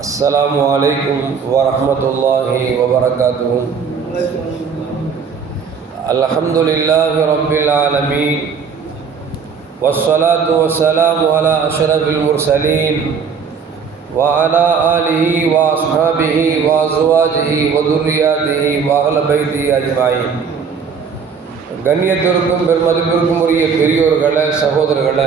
السلام عليكم ورحمة الله وبركاته الحمد لله رب العالمين والصلاة والسلام على أشرف المرسلين وعلى آله وأصحابه وأزواجه وذرياته وأهل بيته أجمعين கண்ணியத்திற்கும் பெருமதிப்பிற்கும் உரிய பெரியோர்களை சகோதரர்களை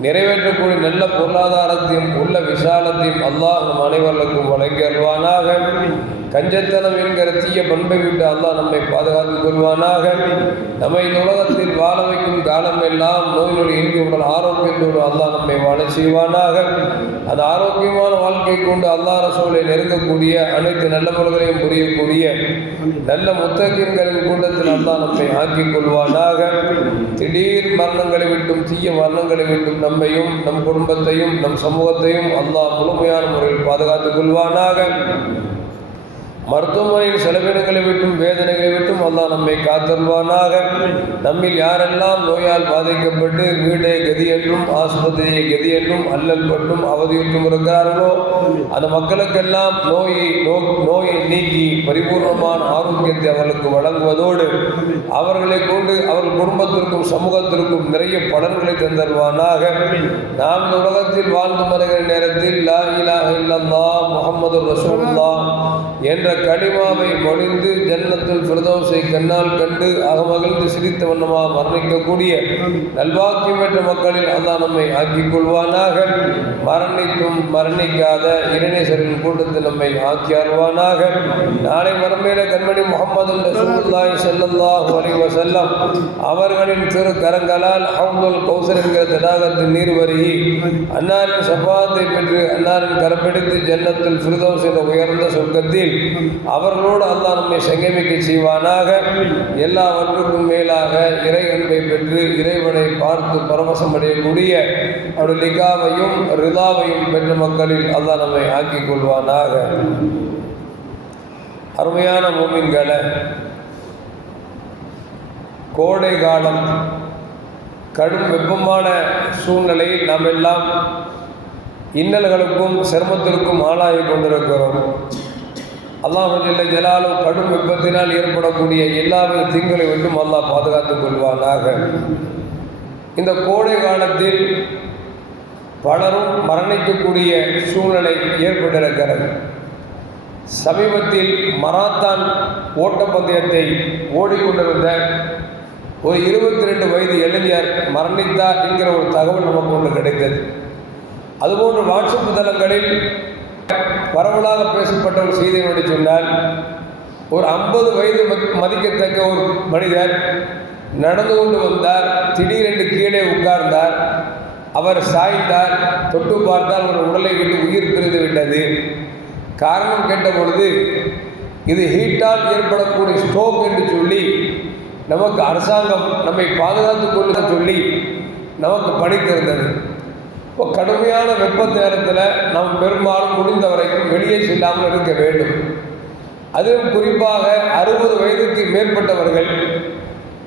நிறைவேற்றக்கூடிய நல்ல பொருளாதாரத்தையும் உள்ள விசாலத்தையும் அல்லாஹ் அனைவர்களுக்கும் வழங்கி அல்வானாக கஞ்சத்தனம் என்கிற தீய பண்பை விட்டு அல்லாஹ் நம்மை பாதுகாத்துக் கொள்வானாக. நம்மை இந்த உலகத்தில் வாழ வைக்கும் காலம் எல்லாம் நோய் நொடி இன்றி உடல் ஆரோக்கியத்தோடு அல்லாஹ் நம்மை வாழ செய்வானாக. அந்த ஆரோக்கியமான வாழ்க்கை கொண்டு அல்லாஹ் ரசூலை நெருங்கக்கூடிய அனைத்து நல்ல முறைகளையும் புரியக்கூடிய நல்ல முத்தகின்களின் கூட்டத்தில் அல்லாஹ் நம்மை ஆக்கிக் கொள்வானாக. திடீர் மரணங்களை விட்டும் தீய மரணங்களை விட்டும் நம்மையும் நம் குடும்பத்தையும் நம் சமூகத்தையும் அல்லாஹ் முழுமையான முறையில் பாதுகாத்துக் கொள்வானாக. மருத்துவமனையில் செலவினங்களை விட்டும் வேதனைகளை விட்டும் அல்லாஹ் நம்மை காத்தல்வானாக நம்மில் யாரெல்லாம் நோயால் பாதிக்கப்பட்டு வீடே கதி என்றும் ஆஸ்பத்திரியை கதி என்றும் அல்லல் பட்டும் அவதியுற்றும் இருக்கிறார்களோ அந்த மக்களுக்கெல்லாம் நோயை நோ நோயை நீக்கி பரிபூர்ணமான ஆரோக்கியத்தை அவர்களுக்கு வழங்குவதோடு அவர்களை கொண்டு அவர்கள் குடும்பத்திற்கும் சமூகத்திற்கும் நிறைய பலன்களை தந்தருவானாக. நாம் இந்த உலகத்தில் வாழ்ந்து வருகிற நேரத்தில் லா இலாஹ இல்லல்லா முகமது ரசூல்லா என்ற களிமாவை மொழிந்து ஜன்னத்தில் பிரதோசை கண்ணால் கண்டு அகமகிழ்ந்து சிரித்த வண்ணமாக மரணிக்கக்கூடிய நல்வாக்கியம் பெற்ற மக்களில் அல்லா நம்மை ஆக்கிக் கொள்வானாக. மரணித்தும் மரணிக்காத இரணேசரின் கூட்டத்தில் நம்மை ஆக்கி அருவானாக நாளை மரமேல கண்மணி முகமது ரசூலுல்லாஹி ஸல்லல்லாஹு அலைஹி வஸல்லம் அவர்களின் திரு கரங்களால் அவுதுல் கௌசர் என்கிற தடாகத்தின் நீர் வருகி அன்னாரின் சபாத்தை பெற்று அன்னாரின் கரப்பிடித்து ஜன்னத்தில் ஃபிர்தௌஸ் என்ற உயர்ந்த சொர்க்கத்தில் அவர்களோடு அல்லாஹ் நம்மை சங்கமிக்க செய்வானாக. எல்லாவற்றுக்கும் மேலாக இறை அன்பை பெற்று இறைவனை பார்த்து பரவசம் அடையக்கூடிய அவருடைய லிகாவையும் ரிதாவையும் பெற்ற மக்களில் அல்லாஹ் நம்மை ஆக்கிக் கொள்வானாக. அருமையான மூமின்களை கோடை காலம் கடும் வெப்பமான சூழ்நிலையில் நாம் எல்லாம் இன்னல்களுக்கும் சிரமத்திற்கும் ஆளாகி கொண்டிருக்கிறோம். அல்லாஹல்ல ஜலாலு கடும் வெப்பத்தினால் ஏற்படக்கூடிய எல்லாவித தீங்களை விட்டும் அல்லாஹ் பாதுகாத்துக் கொள்வானாக. இந்த கோடை காலத்தில் பலரும் மரணிக்கக்கூடிய சூழ்நிலை ஏற்பட்டிருக்கிறது. சமீபத்தில் மராத்தான் ஓட்டப்பந்தயத்தை ஓடிக்கொண்டிருந்த ஒரு இருபத்தி ரெண்டு வயது இளைஞர் மரணித்தார் என்கிற ஒரு தகவல் நமக்கு ஒன்று கிடைத்தது. அதுபோன்று வாட்ஸ்அப் தளங்களில் பரவலாக பேசப்பட்ட ஒரு செய்தி என்னடி சொன்னால் ஒரு ஐம்பது வயது மதிக்கத்தக்க ஒரு மனிதர் நடந்து கொண்டு வந்தார் திடீரென்று கீழே உட்கார்ந்தார் அவர் சாய்ந்தார் தொட்டு பார்த்தால் ஒரு உடலை விட்டு உயிர் பிரிந்து விட்டது. காரணம் கேட்ட பொழுது இது ஹீட்டால் ஏற்படக்கூடிய ஸ்ட்ரோக் என்று சொல்லி நமக்கு அரசாங்கம் நம்மை பாதுகாத்து கொள்ள சொல்லி நமக்கு படித்திருந்தது இப்போ கடுமையான வெப்ப நேரத்தில் நாம் பெரும்பாலும் முடிந்த வரைக்கும் வெளியே செல்லாமல் இருக்க வேண்டும். அதுவும் குறிப்பாக அறுபது வயதுக்கு மேற்பட்டவர்கள்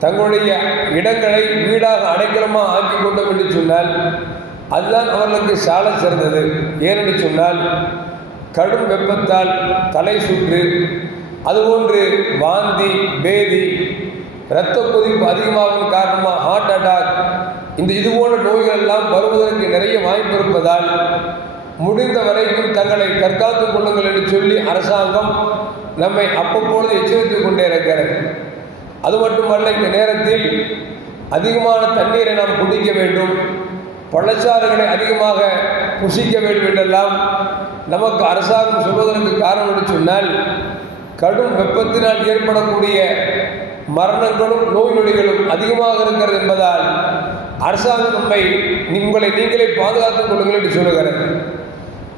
தங்களுடைய இடங்களை வீடாக அடைக்கலமாக ஆக்கி கொண்டோம் என்று சொன்னால் அதுதான் அவர்களுக்கு சால சிறந்தது. ஏனென்று சொன்னால் கடும் வெப்பத்தால் தலை சுற்று அதுபோன்று வாந்தி பேதி இரத்த கொதிப்பு அதிகமாகும் காரணமாக ஹார்ட் அட்டாக் இந்த இது போன்ற நோய்கள் எல்லாம் வருவதற்கு நிறைய வாய்ப்பு இருப்பதால் முடிந்த வரைக்கும் தங்களை தற்காத்துக் கொள்ளுங்கள் என்று சொல்லி அரசாங்கம் நம்மை அப்பப்பொழுது எச்சரித்துக் கொண்டே இருக்கிறது. அது மட்டுமல்ல இந்த நேரத்தில் அதிகமான தண்ணீரை நாம் குடிக்க வேண்டும். பழச்சாறுகளை அதிகமாக புசிக்க வேண்டும் என்றெல்லாம் நமக்கு அரசாங்கம் சொல்வதற்கு காரணம் என்று சொன்னால் கடும் வெப்பத்தினால் ஏற்படக்கூடிய மரணங்களும் நோய் நொடிகளும் அதிகமாக இருக்கிறது என்பதால் அரசாங்கம் நம்மை உங்களை நீங்களே பாதுகாத்துக் கொள்ளுங்கள் என்று சொல்லுகிறேன்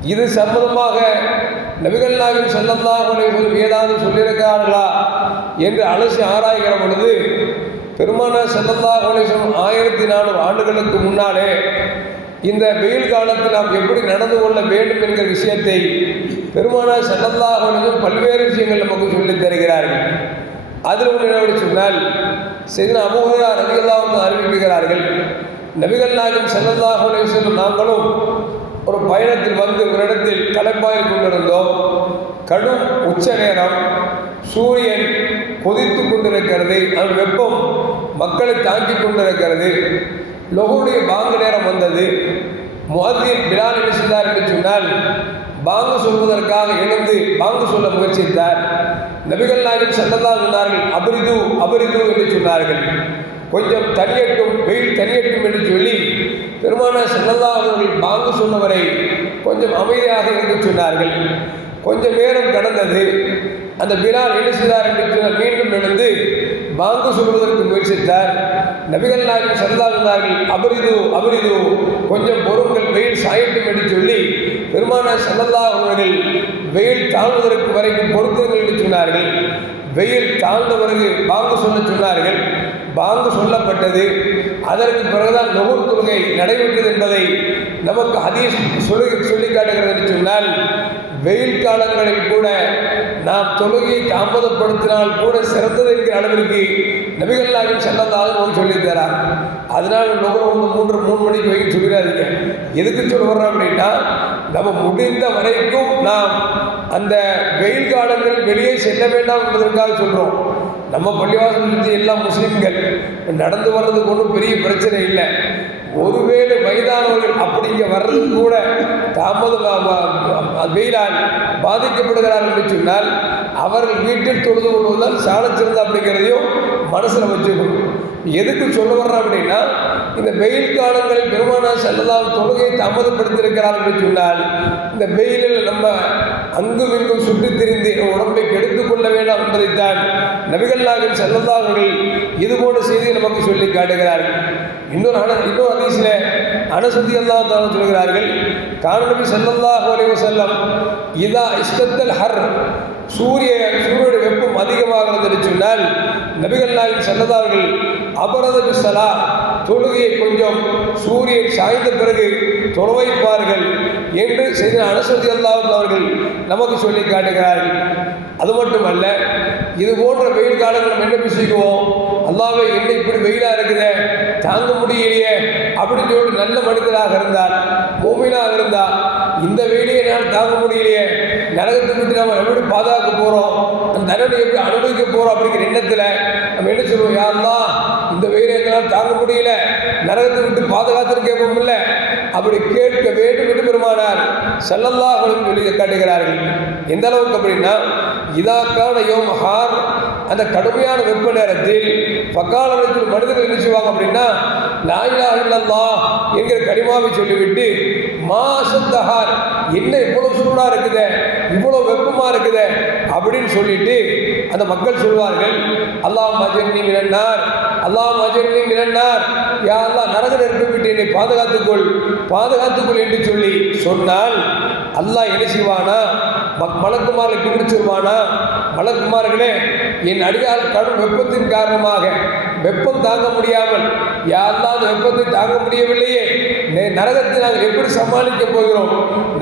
இது சம்பந்தமாக நபிகள் நாயகம் ஸல்லல்லாஹு ஏதாவது சொல்லியிருக்கிறார்களா என்று அலசி ஆராய்கிற பொழுது பெருமானார் ஸல்லல்லாஹு அலைஹி ஆயிரத்தி நானூறு ஆண்டுகளுக்கு முன்னாலே இந்த வெயில் காலத்தில் நாம் எப்படி நடந்து கொள்ள வேண்டும் என்கிற விஷயத்தை பெருமானார் ஸல்லல்லாஹு அலைஹி பல்வேறு விஷயங்கள் நமக்கு சொல்லித் தருகிறார்கள். அதில் ஒன்று என்னவென்று சொன்னால் செய்தின அபூஹரா ரதியல்லாஹு அறிவிக்கிறார்கள் நபிகள் நாயகம் செல்லதாக அலைஹி நாங்களும் ஒரு பயணத்தில் வந்து ஒரு இடத்தில் களைப்பாய் கொண்டிருந்தோம். கடும் உச்ச நேரம் சூரியன் கொதித்து கொண்டிருக்கிறது அந்த வெப்பம் மக்களை தாக்கிக் கொண்டிருக்கிறது. லொகுடைய பாங்கு நேரம் வந்தது. முகத்தின் பிலால் என்ன செய்தார் என்று சொன்னால் பாங்கு சொல்வதற்காக எழுந்து பாங்கு சொல்ல முயற்சித்தார். நபிகள் நாயகம் செல்லல்லா சொன்னார்கள் அபரிது அபரிது என்று சொன்னார்கள். கொஞ்சம் தனியட்டும் வெயில் தனியட்டும் என்று சொல்லி பெருமான செல்லல்லா அவர்கள் பாங்கு சொன்னவரை கொஞ்சம் அமைதியாக இருந்து சொன்னார்கள். கொஞ்சம் நேரம் கடந்தது. அந்த பிலால் என்ன செய்தார் என்று சொன்னால் மீண்டும் நடந்து பாங்கு சொல்வதற்கு முயற்சித்தார். நபிகள் நாயகம் செல்லா சொன்னார்கள் அபரிது அபரிது கொஞ்சம் பொருட்கள் வெயில் சாயட்டும் என்று சொல்லி பெருமான செல்லல்லா அவர்கள் வெயில் தாழ்வதற்கு வரைக்கும் பொருத்துங்கள் என்று சொன்னார்கள். வெயில் தாழ்ந்த பிறகு பாங்கு சொல்ல சொன்னார்கள். பாங்கு சொல்லப்பட்டது. அதற்கு பிறகுதான் நுகர் தொழுகை நடைபெற்றது என்பதை நமக்கு ஹதீஸ் சொல்லி சொல்லி காட்டுகிறது என்று சொன்னால் வெயில் காலங்களில் கூட நாம் தொழுகையை தாமதப்படுத்தினால் கூட சிறந்தது என்கிற அளவிற்கு நபிகள் நாயகம் செல்லதாக சொல்லித்தரார் அதனால் நுகர் வந்து மூன்று மூணு மணிக்கு வைக்க சொல்லிடாதீங்க. எதுக்கு சொல்லுறோம் அப்படின்னா நம்ம முடிந்த வரைக்கும் நாம் அந்த வெயில் காலங்களில் வெளியே செல்ல வேண்டாம் என்பதற்காக சொல்கிறோம் நம்ம பள்ளிவாசல் சுற்றி எல்லாம் முஸ்லீம்கள். நடந்து வர்றதுக்கு ஒன்றும் பெரிய பிரச்சனை இல்லை. ஒருவேளை வயதானவர்கள் அப்படி இங்கே வர்றது கூட தாமதம் வெயிலால் பாதிக்கப்படுகிறார் என்று சொன்னால் அவர்கள் வீட்டில் தொழுது கொள்வதுதான் சாலச்சிறந்த அப்படிங்கிறதையும் மனசில் வச்சுக்கணும். எதுக்கு சொல்ல வர்றோம் அப்படின்னா இந்த வெயில் காலங்களில் பெருமானார் செல்லலாம் தொழுகையை தாமதப்படுத்தியிருக்கிறார் என்று சொன்னால் இந்த வெயிலில் நம்ம அங்கும் இங்கும் சுட்டு திரிந்து உடம்பை கெடுத்துக்கொள்ள வேண்டாம் என்பதைத்தான் நபிகள் நாயகம் செல்லல்லார்கள் இது போன்ற செய்தியை நமக்கு சொல்லி காட்டுகிறார்கள் இன்னொரு அன இன்னொரு அதிசல அனசதி அல்லா தான் சொல்கிறார்கள் காணநபி செல்லல்லாஹு ஒரே செல்லம் இதா இஷ்டத்தல் ஹர் சூரிய சூரியனுடைய வெப்பம் அதிகமாகிறது என்று சொன்னால் நபிகள் நாயகம் செல்லதார்கள் அபரத பிசலா தொழுகையை கொஞ்சம் சூரியன் சாய்ந்த பிறகு தொலைவைப்பார்கள் என்று செய்த அனுசதி அல்லாஹ் அவர்கள் நமக்கு சொல்லி காட்டுகிறார்கள் அது மட்டுமல்ல இது போன்ற வெயில் காலங்கள் நம்ம என்ன பேசிக்குவோம்? அல்லாவே என்ன இப்படி வெயிலாக இருக்குதே தாங்க முடியலையே அப்படின்னு சொல்லிட்டு நல்ல மனிதராக இருந்தால் மூமினாக இருந்தால் இந்த வேலையை என்னால் தாங்க முடியலையே. நரகத்தை விட்டு நம்ம எப்படி பாதுகாக்க போகிறோம் அந்த நரகத்தை எப்படி அனுபவிக்க போகிறோம் அப்படிங்கிற எண்ணத்தில் நம்ம என்ன சொல்லுவோம்? யாரெல்லாம் இந்த வெயிலை எங்களால் தாங்க முடியல. நரகத்தை விட்டு பாதுகாத்துன்னு கேட்போம் இல்லை. அப்படி கேட்க வேண்டும் என்று பெருமானார் செல்லல்லாஹும் சொல்லி காட்டுகிறார்கள். எந்த அளவுக்கு அப்படின்னா இதாக்கான யோமஹார் அந்த கடுமையான வெப்ப நேரத்தில் பக்காலத்தில் மனிதர்கள் என்ன செய்வாங்க அப்படின்னா லாயிலா இல்லல்லா என்கிற கரிமாவை சொல்லிவிட்டு மாசத்தஹார் என்ன இவ்வளோ சூடாக இருக்குது இவ்வளோ வெப்பமாக இருக்குது? அப்படின்னு சொல்லிட்டு அந்த மக்கள் சொல்வார்கள் அல்லாஹ் மஜர்னி மினன்னார் அல்லாஹ் மஜர்னி மினன்னார் யா அல்லா நரக நெருப்பை விட்டு என்னை பாதுகாத்துக்கொள் பாதுகாத்துக்கொள் என்று சொல்லி சொன்னால் அல்லாஹ் என்ன செய்வானா? மக் மலக்குமார்களை பிடிச்சு சொல்வானா? மலக்குமார்களே என் அடியால் கடும் வெப்பத்தின் காரணமாக வெப்பம் தாங்க முடியாமல் யாரெல்லாம் அந்த வெப்பத்தை தாங்க முடியவில்லையே. நரகத்தை நாங்கள் எப்படி சமாளிக்க போகிறோம்?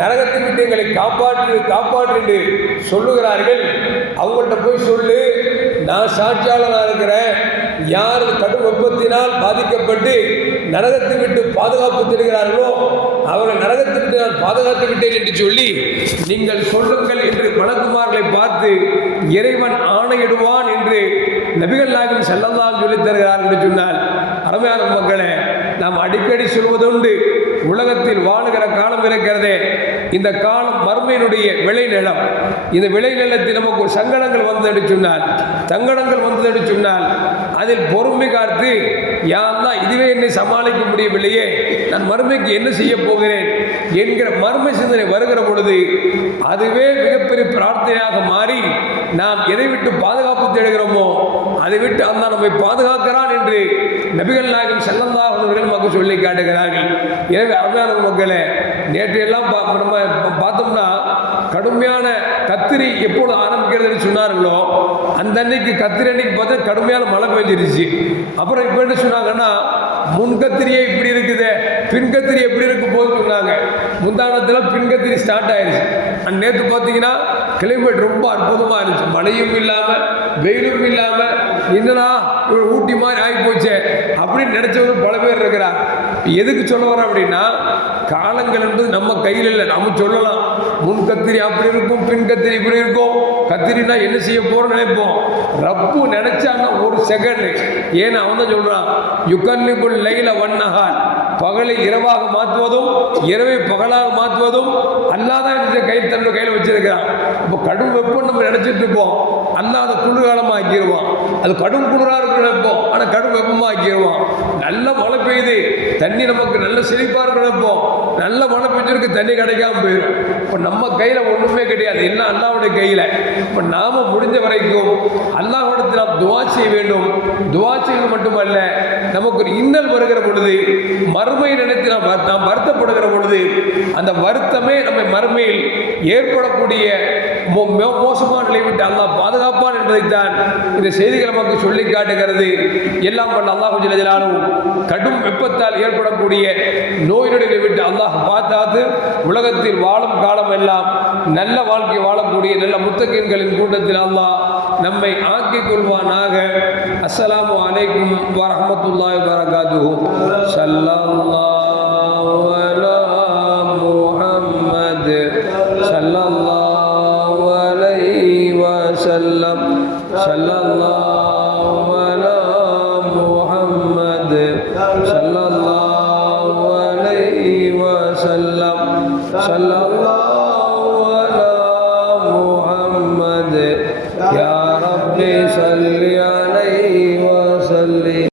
நரகத்தை விட்டு எங்களை காப்பாற்று காப்பாற்று சொல்லுகிறார்கள். அவங்கள்ட்ட போய் சொல்லு. நான் சாட்சியாளனாக இருக்கிறேன். யார் கடும் வெப்பத்தினால் பாதிக்கப்பட்டு நரகத்தை விட்டு பாதுகாப்பு தருகிறார்களோ அவர்கள் நரகத்தை விட்டு நான் பாதுகாத்து விட்டேன் என்று சொல்லி நீங்கள் சொல்லுங்கள் என்று வழக்குமார்களை பார்த்து இறைவன் ஆணையிடுவான் என்று நபிகள் நாயகம் செல்லலாம் சொல்லித் தருகிறார் என்று சொன்னால் அருமையான மக்களே நாம் அடிக்கடி சொல்வதுண்டு உலகத்தில் வாழுகிற காலம் இருக்கிறதே இந்த காலம் மருமையினுடைய விளைநிலம் இந்த விளைநிலத்தில் நமக்கு ஒரு சங்கடங்கள் வந்தது என்று சொன்னால் சங்கடங்கள் வந்தது என்று சொன்னால் அதில் பொறுமை காத்து யாரெல்லாம் இதுவே என்னை சமாளிக்க முடியவில்லையே நான் மறுமைக்கு என்ன செய்ய போகிறேன்? என்கிற மர்ம சிந்தனை வருகிற பொழுது அதுவே மிகப்பெரிய பிரார்த்தனையாக மாறி நாம் எதை விட்டு பாதுகாப்பு தேடுகிறோமோ அதை விட்டு அந்த நம்மை பாதுகாக்கிறான் என்று நபிகள் நாயகம் செல்லந்தாகவர்கள் நமக்கு சொல்லி காட்டுகிறார்கள். எனவே அருமையான மக்களே நேற்று எல்லாம் பா- நம்ம பார்த்தோம்னா கடுமையான கத்திரி எப்பொழுது ஆரம்பிக்கிறதுன்னு சொன்னார்களோ அந்த அன்னைக்கு கத்திரி அன்னைக்கு பார்த்தா கடுமையான மழை பெஞ்சிருச்சு. அப்புறம் இப்போ என்ன சொன்னாங்கன்னா முன் கத்திரியே இப்படி இருக்குது. பின் கத்திரி எப்படி இருக்கு போது சொன்னாங்க. முந்தானத்தில் பின் கத்திரி ஸ்டார்ட் ஆயிருச்சு. அண்ட் நேற்று பார்த்தீங்கன்னா கிளைமேட் ரொம்ப அற்புதமாக இருந்துச்சு. மழையும் இல்லாமல் வெயிலும் இல்லாமல் என்னடா இவ்வளோ ஊட்டி மாதிரி ஆகி போச்சு அப்படின்னு நினச்சவங்க பல பேர் இருக்கிறார் எதுக்கு சொல்ல வரோம் அப்படின்னா காலங்கள் என்பது நம்ம கையில் இல்லை. நம்ம சொல்லலாம். முன் கத்திரி அப்படி இருக்கும் பின் கத்திரி இப்படி இருக்கும். கத்திரினா என்ன செய்ய போறோம்னு நினைப்போம். ரப்பு நினைச்சான்னா ஒரு செகண்ட் ஏன்னா அவன் தான் சொல்றான். யுகன்னிக்குள் லைல வண்ணகான் பகலை இரவாக மாற்றுவதும் இரவை பகலாக மாற்றுவதும் அல்லாதான் இந்த கை தன்னோட கையில் வச்சிருக்கிறான். இப்போ கடும் வெப்பம் நம்ம நினைச்சிட்டு இருப்போம். அல்லாத குளிர்காலமாக ஆக்கிடுவான் அது கடும் குளிராக இருக்கு நினைப்போம். ஆனால் கடும் வெப்பமாக ஆக்கிடுவான் நல்ல மழை பெய்யுது. தண்ணி நமக்கு நல்ல செழிப்பாக இருக்கு நினைப்போம். நல்ல மழை பெஞ்சிருக்கு தண்ணி கிடைக்காம போயிடும் இப்போ நம்ம கையில் ஒன்றுமே கிடையாது. என்ன அல்லாவுடைய கையில்? இப்போ நாம முடிஞ்ச வரைக்கும் அல்லாஹிடத்தில் நாம் துவா செய்ய வேண்டும். துவா செய்வது மட்டுமல்ல நமக்கு ஒரு இன்னல் வருகிற பொழுது மறுமை நினைத்து நாம் நாம் வருத்தப்படுகிற பொழுது அந்த வருத்தமே நம்மை மறுமையில் ஏற்படக்கூடிய மோ- மோ- மோசமான நிலை விட்டு அல்லாஹ் பாதுகாப்பான் என்பதைத்தான் இந்த செய்திகள் நமக்கு சொல்லி காட்டுகிறது. எல்லாம் பண்ண அல்லாஹ் ஜலாலும் கடும் வெப்பத்தால் ஏற்படக்கூடிய நோய் நொடிகளை விட்டு அல்லாஹ் பார்த்தாது உலகத்தில் வாழும் காலம் எல்லாம் நல்ல வாழ்க்கை வாழக்கூடிய நல்ல முத்தகீன்களின் கூட்டத்தில் அல்லாஹ் நம்மை ஆக்கிக் கொள்வானாக. அஸ்லாம் வலைக்கும் வரமத்துல்லாய் வரகாத்துஹு சல்லா அலா முஹம்மத். ஸல்லல்லாஹு அலைஹி வஸல்லம். ஸல்லல்லாஹு